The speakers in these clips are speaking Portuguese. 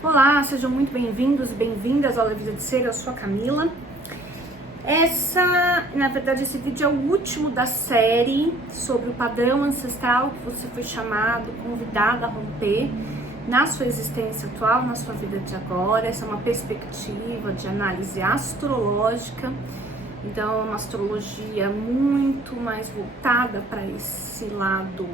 Olá, sejam muito bem-vindos e bem-vindas ao Vida de Ser, eu sou a Camila. Esse vídeo é o último da série sobre o padrão ancestral que você foi chamado, convidado a romper na sua existência atual, na sua vida de agora. Essa é uma perspectiva de análise astrológica, então é uma astrologia muito mais voltada para esse lado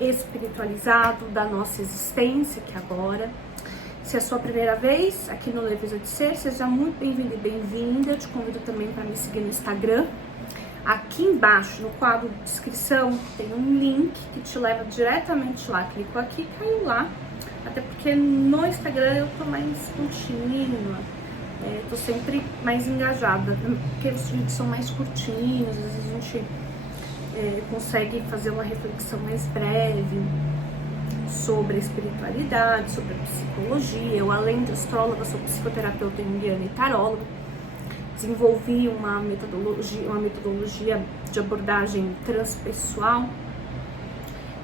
espiritualizado da nossa existência aqui agora. Se é a sua primeira vez aqui no Leveza de Ser, seja muito bem-vindo e bem-vinda. Eu te convido também para me seguir no Instagram. Aqui embaixo, no quadro de descrição, tem um link que te leva diretamente lá. Clicou aqui, caiu lá. Até porque no Instagram eu tô mais contínua, tô sempre mais engajada, porque os vídeos são mais curtinhos, às vezes a gente consegue fazer uma reflexão mais breve sobre a espiritualidade, sobre a psicologia. Eu, além de astróloga, sou psicoterapeuta junguiana e taróloga. Desenvolvi uma metodologia de abordagem transpessoal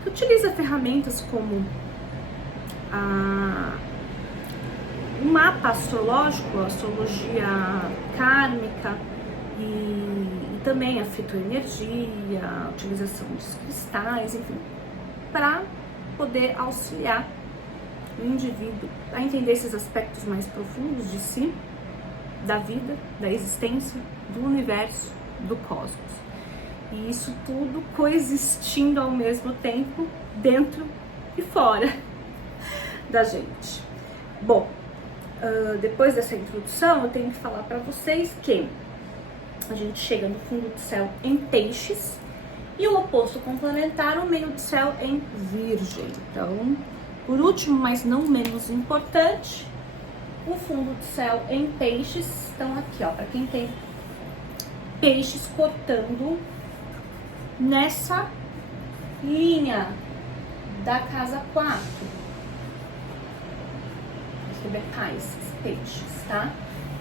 que utiliza ferramentas como o mapa astrológico, a astrologia kármica e também a fitoenergia, a utilização dos cristais, enfim, para poder auxiliar o indivíduo a entender esses aspectos mais profundos de si, da vida, da existência, do universo, do cosmos. E isso tudo coexistindo ao mesmo tempo, dentro e fora da gente. Bom, depois dessa introdução, eu tenho que falar para vocês que a gente chega no fundo do céu em Peixes e o oposto complementar, o meio do céu em Virgem. Então, por último, mas não menos importante, o fundo do céu em Peixes. Então aqui, ó, para quem tem Peixes cortando nessa linha da casa 4. Receber esses peixes, tá?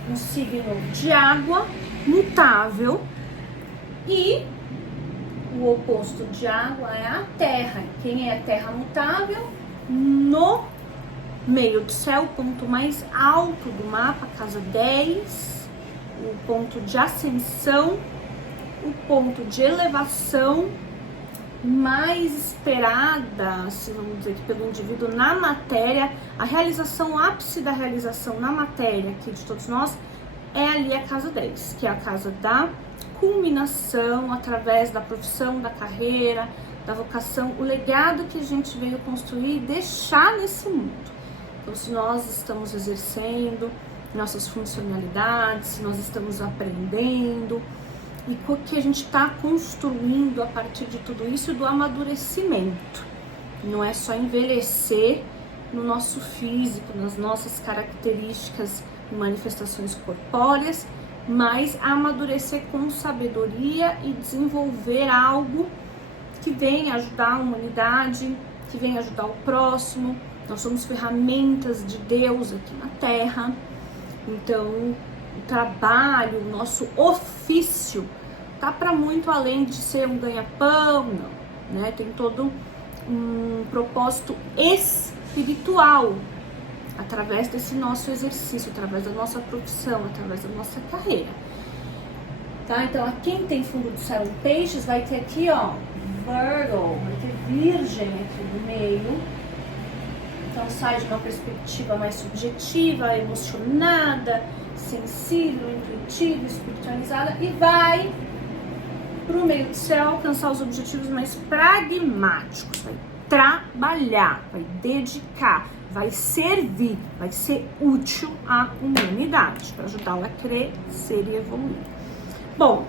Um signo de água mutável, e o oposto de água é a terra. Quem é a terra mutável? No meio do céu, o ponto mais alto do mapa, casa 10, o ponto de ascensão, o ponto de elevação mais esperada, se vamos dizer, pelo indivíduo na matéria, a realização, o ápice da realização na matéria aqui de todos nós é ali a casa 10, que é a casa da culminação através da profissão, da carreira, da vocação, o legado que a gente veio construir e deixar nesse mundo. Então, se nós estamos exercendo nossas funcionalidades, se nós estamos aprendendo, e o que a gente está construindo a partir de tudo isso, do amadurecimento. Não é só envelhecer no nosso físico, nas nossas características e manifestações corpóreas, mas amadurecer com sabedoria e desenvolver algo que venha ajudar a humanidade, que venha ajudar o próximo. Nós somos ferramentas de Deus aqui na Terra. Então, o trabalho, o nosso ofício tá para muito além de ser um ganha-pão, não, né? Tem todo um propósito espiritual através desse nosso exercício, através da nossa profissão, através da nossa carreira, tá? Então, quem tem fundo do céu em Peixes vai ter aqui, ó, Virgo, vai ter Virgem aqui no meio. Então, sai de uma perspectiva mais subjetiva, emocionada, sensível, intuitiva, espiritualizada, e vai para o meio do céu alcançar os objetivos mais pragmáticos, vai trabalhar, vai dedicar, vai servir, vai ser útil à humanidade, para ajudá-la a crescer e evoluir. Bom,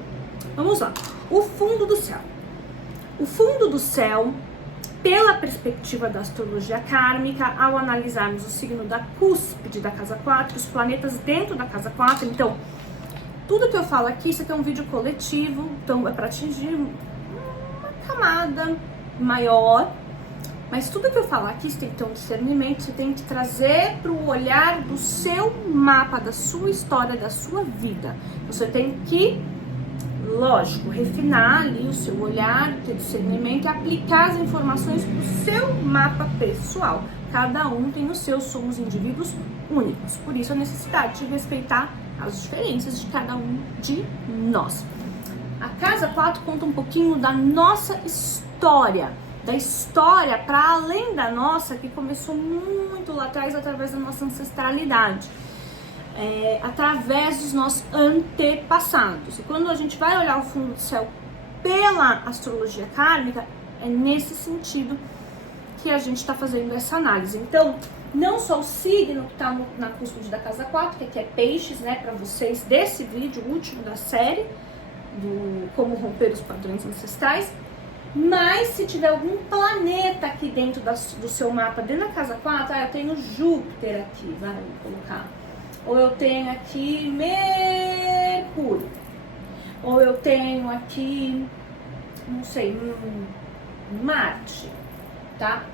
vamos lá. O fundo do céu. O fundo do céu, pela perspectiva da astrologia kármica, ao analisarmos o signo da cúspide da casa 4, os planetas dentro da casa 4, então, tudo que eu falo aqui, isso aqui é um vídeo coletivo, então é para atingir uma camada maior, mas tudo que eu falo aqui, você tem que ter um discernimento, você tem que trazer para o olhar do seu mapa, da sua história, da sua vida. Você tem que, lógico, refinar ali o seu olhar, ter discernimento e aplicar as informações para o seu mapa pessoal. cada um tem os seus, somos indivíduos únicos. Por isso a necessidade de respeitar as diferenças de cada um de nós. A casa 4 conta um pouquinho da nossa história, da história para além da nossa, que começou muito lá atrás através da nossa ancestralidade, através dos nossos antepassados. E quando a gente vai olhar o fundo do céu pela astrologia kármica, é nesse sentido que a gente está fazendo essa análise. Então, não só o signo que está na cúspide da casa 4, que aqui é peixes, né, para vocês, desse vídeo, o último da série, do como romper os padrões ancestrais, mas se tiver algum planeta aqui dentro do seu mapa, dentro da casa 4, eu tenho Júpiter aqui, vou colocar, ou eu tenho aqui Mercúrio, ou eu tenho aqui, não sei, Marte, tá?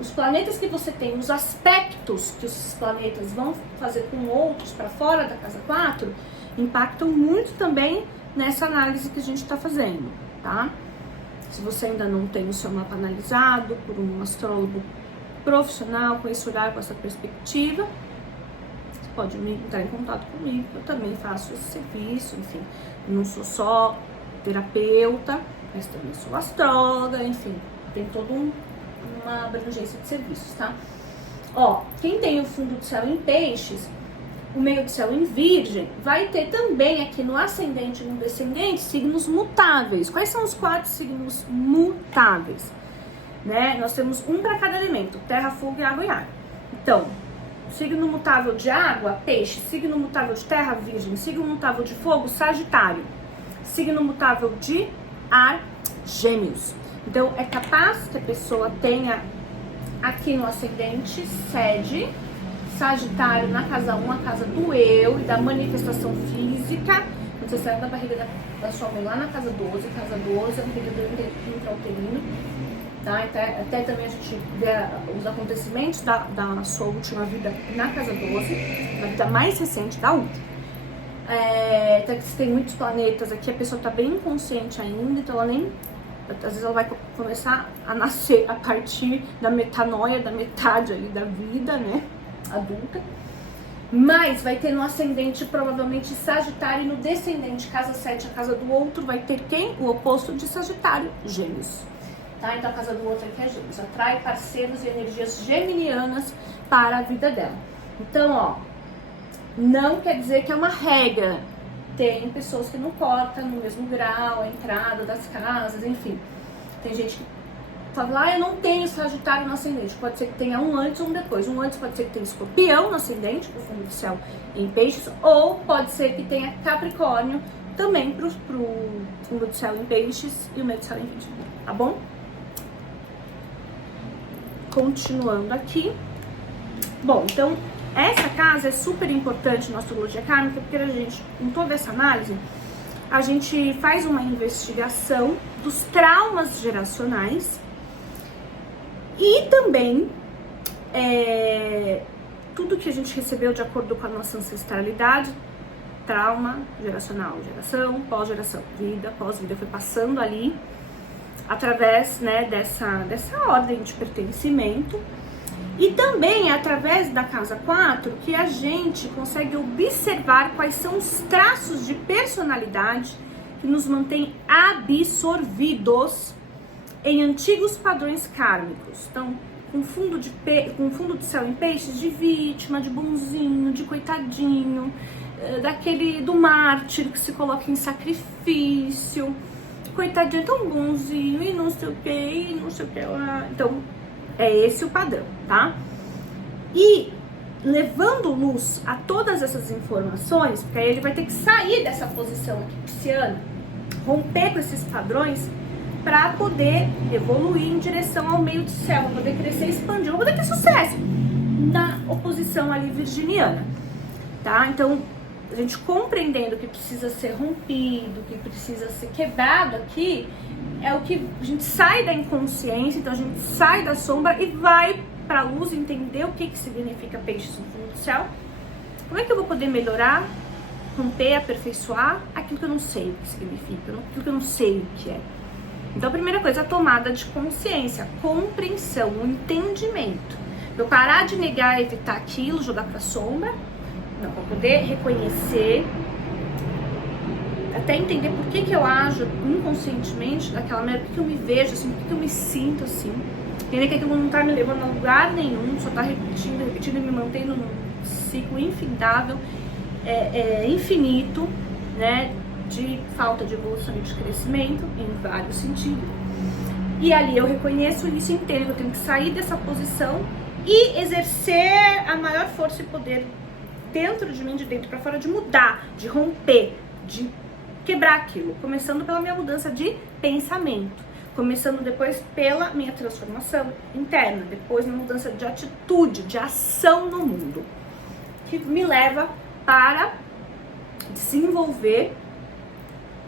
Os planetas que você tem, os aspectos que os planetas vão fazer com outros para fora da casa 4, impactam muito também nessa análise que a gente está fazendo, tá? Se você ainda não tem o seu mapa analisado por um astrólogo profissional, com esse olhar, com essa perspectiva, você pode entrar em contato comigo, eu também faço esse serviço, enfim, eu não sou só terapeuta, mas também sou astróloga, enfim, tem toda uma abrangência de serviços, tá? Ó, quem tem o fundo do céu em peixes, o meio do céu em virgem, vai ter também aqui no ascendente e no descendente signos mutáveis. Quais são os 4 signos mutáveis? Né? Nós temos um para cada elemento, terra, fogo, água e ar. Então, signo mutável de água, peixe, signo mutável de terra, virgem, signo mutável de fogo, sagitário, signo mutável de ar, gêmeos. Então, é capaz que a pessoa tenha aqui no ascendente sede Sagitário na casa 1, a casa do eu e da manifestação física. Quando você sai da barriga da sua mãe lá na casa 12, a barriga do intrauterino, tá? Até também a gente vê os acontecimentos da sua última vida na casa 12, na vida mais recente da última. Até que tem muitos planetas aqui, a pessoa tá bem inconsciente ainda, então ela nem... Às vezes ela vai começar a nascer a partir da metanoia, da metade ali da vida, né? Adulta, mas vai ter no ascendente provavelmente Sagitário e no descendente, casa 7, a casa do outro, vai ter quem? O oposto de Sagitário, Gêmeos, tá? Então a casa do outro aqui é Gêmeos, atrai parceiros e energias geminianas para a vida dela. Então, ó, não quer dizer que é uma regra, tem pessoas que não cortam no mesmo grau a entrada das casas, enfim, tem gente que fala, eu não tenho Sagitário no ascendente. Pode ser que tenha um antes ou um depois. Um antes pode ser que tenha Escorpião no ascendente, o fundo do céu em peixes, ou pode ser que tenha Capricórnio também pro fundo do céu em peixes e o meio do céu em virgem, tá bom? Continuando aqui. Bom, então essa casa é super importante na astrologia kármica, porque a gente, com toda essa análise, a gente faz uma investigação dos traumas geracionais e também tudo que a gente recebeu de acordo com a nossa ancestralidade, trauma, geracional, geração, pós-geração, vida, pós-vida, foi passando ali através, né, dessa ordem de pertencimento. E também é através da casa 4 que a gente consegue observar quais são os traços de personalidade que nos mantêm absorvidos em antigos padrões kármicos. Então, com fundo de céu em peixes, de vítima, de bonzinho, de coitadinho, do mártir que se coloca em sacrifício, coitadinho, tão bonzinho, e não sei o que, e não sei o que lá. Então, é esse o padrão, tá? E levando luz a todas essas informações, porque aí ele vai ter que sair dessa posição aqui pisciana, romper com esses padrões, para poder evoluir em direção ao meio do céu, para poder crescer e expandir, para poder ter sucesso na oposição ali virginiana, tá? Então, a gente compreendendo que precisa ser rompido, que precisa ser quebrado aqui, é o que a gente sai da inconsciência, então a gente sai da sombra e vai para a luz entender o que significa peixes no fundo do céu. Como é que eu vou poder melhorar, romper, aperfeiçoar aquilo que eu não sei o que significa, aquilo que eu não sei o que é. Então a primeira coisa, a tomada de consciência, a compreensão, o entendimento. Eu parar de negar, evitar aquilo, jogar pra sombra. Não, pra poder reconhecer, até entender por que eu ajo inconscientemente daquela maneira, por que eu me vejo assim, por que eu me sinto assim. Entender que aquilo não tá me levando a lugar nenhum, só tá repetindo e me mantendo num ciclo infindável, infinito, né, de falta de evolução e de crescimento, em vários sentidos. E ali eu reconheço isso e entendo que eu tenho que sair dessa posição e exercer a maior força e poder dentro de mim, de dentro pra fora, de mudar, de romper, de quebrar aquilo, começando pela minha mudança de pensamento, começando depois pela minha transformação interna, depois na mudança de atitude, de ação no mundo, que me leva para desenvolver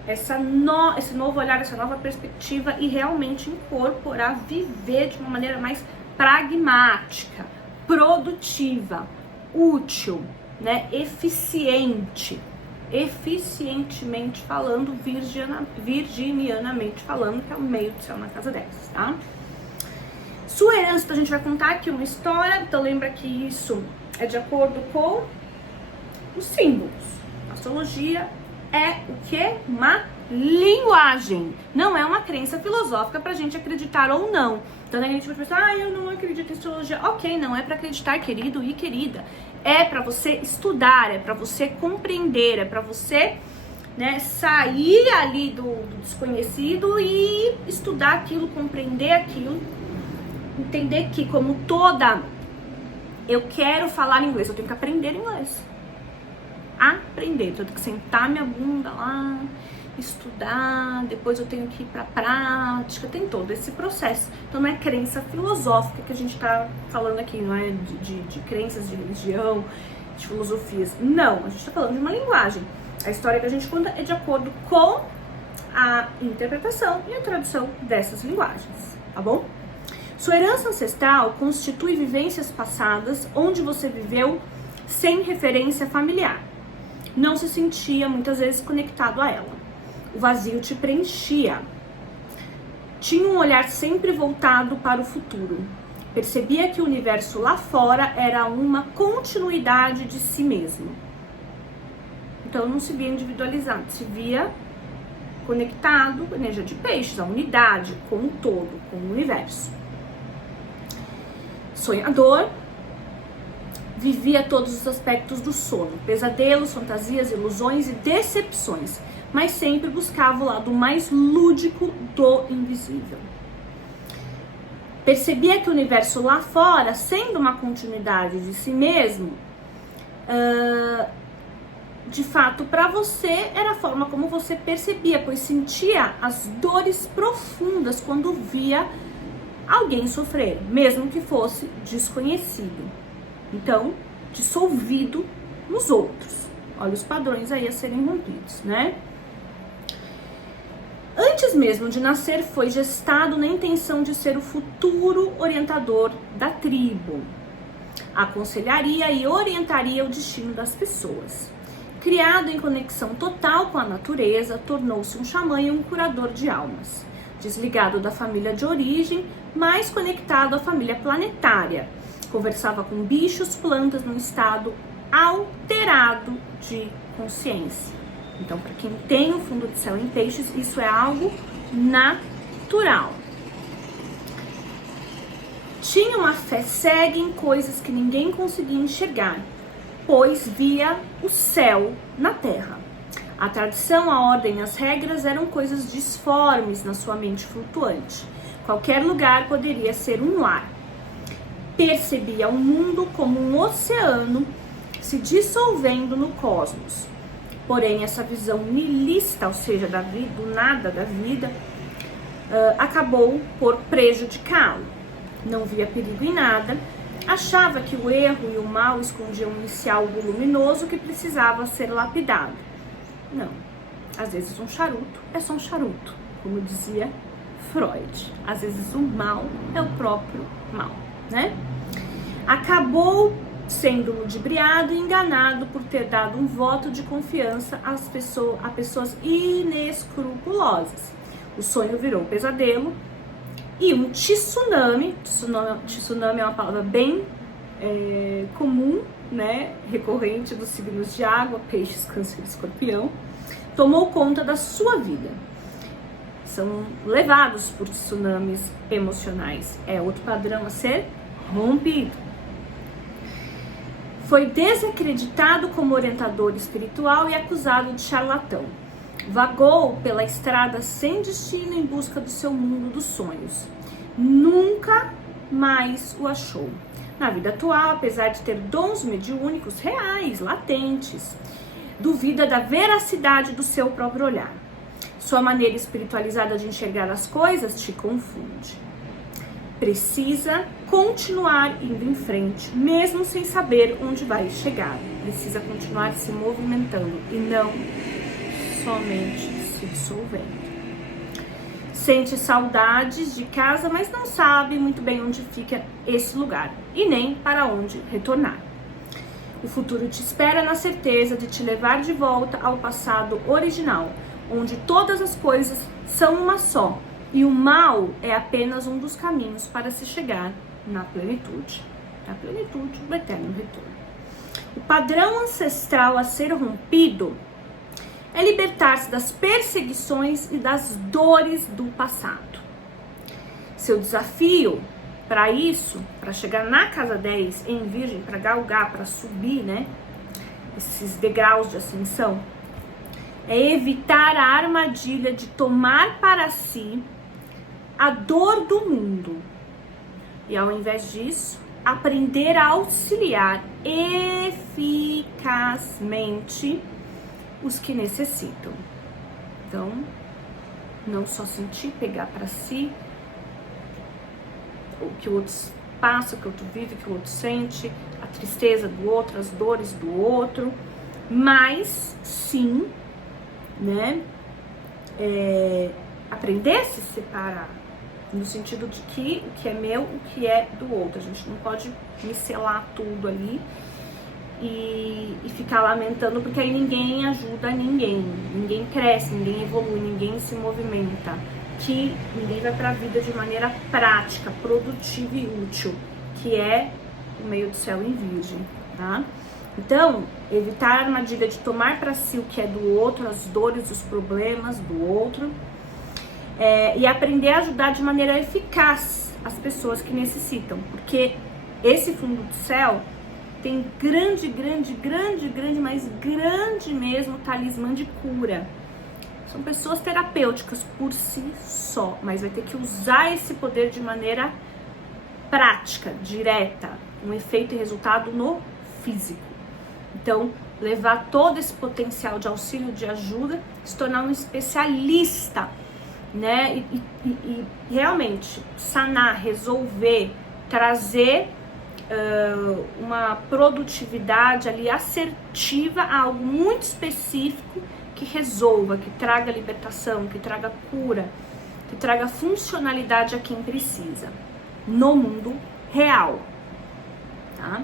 esse novo olhar, essa nova perspectiva e realmente incorporar, viver de uma maneira mais pragmática, produtiva, útil, né, eficientemente falando, virginianamente falando, que é o meio do céu na casa 10, tá? Sua herança, a gente vai contar aqui uma história, então lembra que isso é de acordo com os símbolos. A astrologia é o que? Uma linguagem, não é uma crença filosófica pra gente acreditar ou não. Então a gente vai pensar, eu não acredito em astrologia. Ok, não é pra acreditar, querido e querida. É pra você estudar, é pra você compreender, é pra você, né, sair ali do desconhecido e estudar aquilo, compreender aquilo, entender que como toda, eu quero falar inglês, eu tenho que aprender inglês. Aprender, então eu tenho que sentar minha bunda lá, estudar, depois eu tenho que ir pra prática, tem todo esse processo. Então não é crença filosófica que a gente tá falando aqui, não é de crenças de religião, de filosofias. Não, a gente tá falando de uma linguagem. A história que a gente conta é de acordo com a interpretação e a tradução dessas linguagens, tá bom? Sua herança ancestral constitui vivências passadas onde você viveu sem referência familiar. Não se sentia muitas vezes conectado a ela. O vazio te preenchia. Tinha um olhar sempre voltado para o futuro. Percebia que o universo lá fora era uma continuidade de si mesmo. Então não se via individualizado, se via conectado com a energia de peixes, a unidade, com o todo, com o universo. Sonhador, vivia todos os aspectos do sono, pesadelos, fantasias, ilusões e decepções, mas sempre buscava o lado mais lúdico do invisível. Percebia que o universo lá fora, sendo uma continuidade de si mesmo, de fato, para você, era a forma como você percebia, pois sentia as dores profundas quando via alguém sofrer, mesmo que fosse desconhecido. Então, dissolvido nos outros. Olha os padrões aí a serem rompidos, né? Antes mesmo de nascer, foi gestado na intenção de ser o futuro orientador da tribo. Aconselharia e orientaria o destino das pessoas. Criado em conexão total com a natureza, tornou-se um xamã e um curador de almas. Desligado da família de origem, mais conectado à família planetária. Conversava com bichos, plantas num estado alterado de consciência. Então, para quem tem o fundo de céu em peixes, isso é algo natural. Tinha uma fé cega em coisas que ninguém conseguia enxergar, pois via o céu na terra. A tradição, a ordem e as regras eram coisas disformes na sua mente flutuante. Qualquer lugar poderia ser um lar. Percebia o mundo como um oceano se dissolvendo no cosmos. Porém, essa visão nihilista, ou seja, do nada da vida, acabou por prejudicá-lo. Não via perigo em nada, achava que o erro e o mal escondiam em algo luminoso que precisava ser lapidado. Não, às vezes um charuto é só um charuto, como dizia Freud. Às vezes o mal é o próprio mal, né? Acabou sendo ludibriado e enganado por ter dado um voto de confiança a pessoas inescrupulosas. O sonho virou um pesadelo e um tsunami. Tsunami é uma palavra bem comum, né, recorrente dos signos de água, peixes, câncer e escorpião, tomou conta da sua vida. São levados por tsunamis emocionais. É outro padrão a ser rompido. Foi desacreditado como orientador espiritual e acusado de charlatão. Vagou pela estrada sem destino em busca do seu mundo dos sonhos. Nunca mais o achou. Na vida atual, apesar de ter dons mediúnicos reais, latentes, duvida da veracidade do seu próprio olhar. Sua maneira espiritualizada de enxergar as coisas te confunde. Precisa continuar indo em frente, mesmo sem saber onde vai chegar. Precisa continuar se movimentando e não somente se dissolvendo. Sente saudades de casa, mas não sabe muito bem onde fica esse lugar e nem para onde retornar. O futuro te espera na certeza de te levar de volta ao passado original, onde todas as coisas são uma só e o mal é apenas um dos caminhos para se chegar na plenitude do eterno retorno. O padrão ancestral a ser rompido é libertar-se das perseguições e das dores do passado. Seu desafio para isso, para chegar na casa 10 em Virgem, para galgar, para subir, né, esses degraus de ascensão, é evitar a armadilha de tomar para si a dor do mundo. E ao invés disso, aprender a auxiliar eficazmente os que necessitam. Então, não só sentir, pegar para si o que o outro passa, o que o outro vive, o que o outro sente, a tristeza do outro, as dores do outro, mas sim, né, aprender a se separar, no sentido de que o que é meu, o que é do outro. A gente não pode micelar tudo ali e ficar lamentando, porque aí ninguém ajuda ninguém cresce, ninguém evolui, ninguém se movimenta, que ninguém vai para a vida de maneira prática, produtiva e útil, que é o meio do céu em Virgem, tá? Então, evitar a armadilha de tomar para si o que é do outro, as dores, os problemas do outro, e aprender a ajudar de maneira eficaz as pessoas que necessitam, porque esse fundo do céu tem grande, mas grande mesmo talismã de cura. São pessoas terapêuticas por si só, mas vai ter que usar esse poder de maneira prática, direta, um efeito e resultado no físico. Então, levar todo esse potencial de auxílio, de ajuda, se tornar um especialista, né? E realmente sanar, resolver, trazer uma produtividade ali assertiva a algo muito específico que resolva, que traga libertação, que traga cura, que traga funcionalidade a quem precisa no mundo real, tá?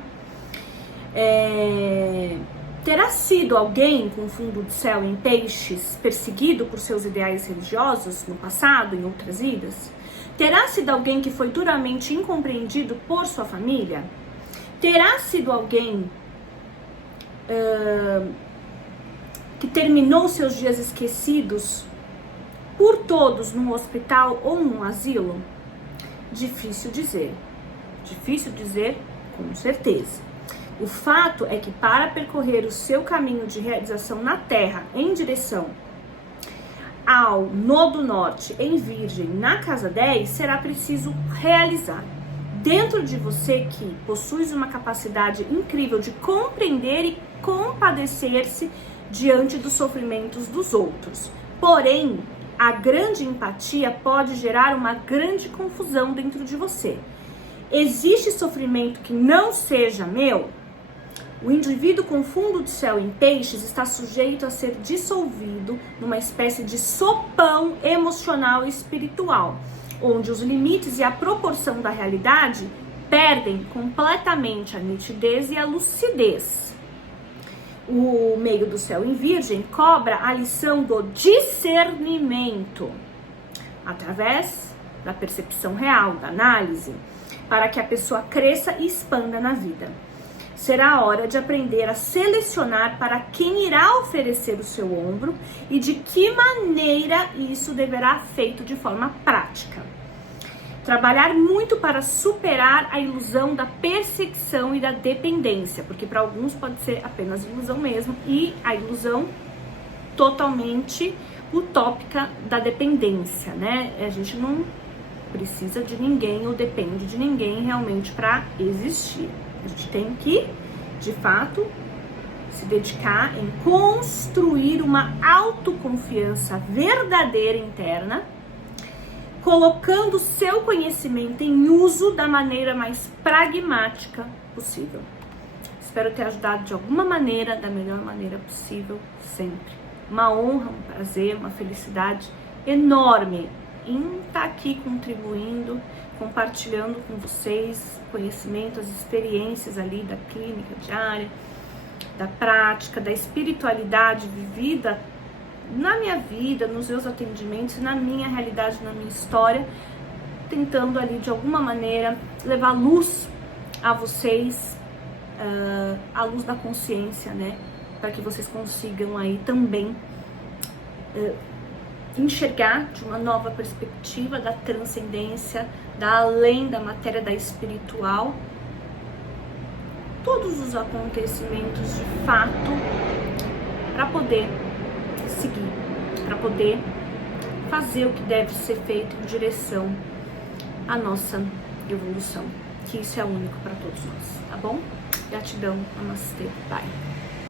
Terá sido alguém com fundo do céu em peixes perseguido por seus ideais religiosos no passado, em outras vidas? Terá sido alguém que foi duramente incompreendido por sua família? Terá sido alguém que terminou seus dias esquecidos por todos num hospital ou num asilo? Difícil dizer com certeza. O fato é que para percorrer o seu caminho de realização na Terra em direção ao Nodo Norte em Virgem, na casa 10, será preciso realizar dentro de você, que possui uma capacidade incrível de compreender e compadecer-se diante dos sofrimentos dos outros. Porém, a grande empatia pode gerar uma grande confusão dentro de você. Existe sofrimento que não seja meu? O indivíduo com fundo do céu em peixes está sujeito a ser dissolvido numa espécie de sopão emocional e espiritual, onde os limites e a proporção da realidade perdem completamente a nitidez e a lucidez. O meio do céu em Virgem cobra a lição do discernimento, através da percepção real, da análise. para que a pessoa cresça e expanda na vida. Será a hora de aprender a selecionar para quem irá oferecer o seu ombro e de que maneira isso deverá ser feito de forma prática. Trabalhar muito para superar a ilusão da perseguição e da dependência, porque para alguns pode ser apenas ilusão mesmo, e a ilusão totalmente utópica da dependência, né? A gente não precisa de ninguém ou depende de ninguém realmente para existir. A gente tem que, de fato, se dedicar em construir uma autoconfiança verdadeira interna, colocando seu conhecimento em uso da maneira mais pragmática possível. Espero ter ajudado de alguma maneira, da melhor maneira possível, sempre. Uma honra, um prazer, uma felicidade enorme em estar aqui contribuindo, compartilhando com vocês conhecimento, as experiências ali da clínica diária, da prática, da espiritualidade vivida na minha vida, nos meus atendimentos, na minha realidade, na minha história, tentando ali de alguma maneira levar luz a vocês, a luz da consciência, né? Para que vocês consigam aí também enxergar de uma nova perspectiva da transcendência, da além da matéria, da espiritual, todos os acontecimentos de fato, para poder seguir, para poder fazer o que deve ser feito em direção à nossa evolução, que isso é único para todos nós, tá bom? Gratidão, namastê, bye.